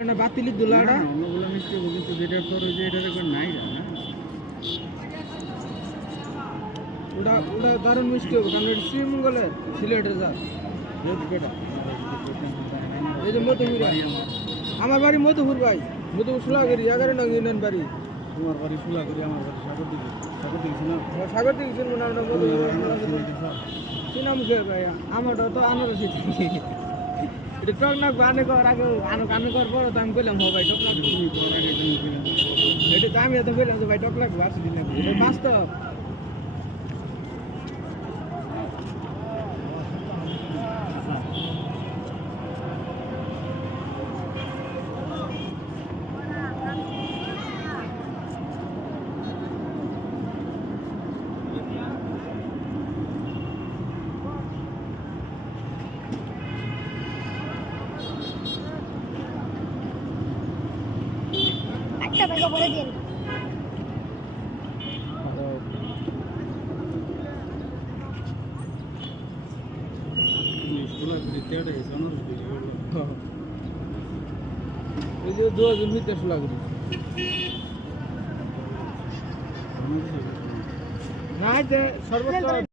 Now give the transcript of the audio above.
না বাতিলি দুলাটা অন্যগুলো মিষ্টি হবে কিন্তু যেটার পর ওই যে এটার একবার নাই না ওটা ওটা দারুণ মিষ্টি হবে কারণ এটা শ্রীমঙ্গলের সিলেটের জাত এই যে মধুপুর আমার বাড়ি মধুপুর ভাই মধুপুর সুলাগিরি 11 নং ইউনিয়ন বাড়ি তোমার বাড়ি সুলাগিরি আমার বাড়ি সাগর দিকে ছিল সাগর থেকে ছিল না ওটা মধুপুর চিনামুখে ভাই আমারটা তো আনারসি এটা টক না আনে কর আগে আনে কর পর তো আমি বললাম ভাই টক লাগবে এটা তো আমি এত বললাম যে ভাই টক লাগবে আসি দিন এটা বাস্তব একটা টাকা বলে দিন এই যে দুজন মিতে সুলাগিরি না যে সর্বোচ্চ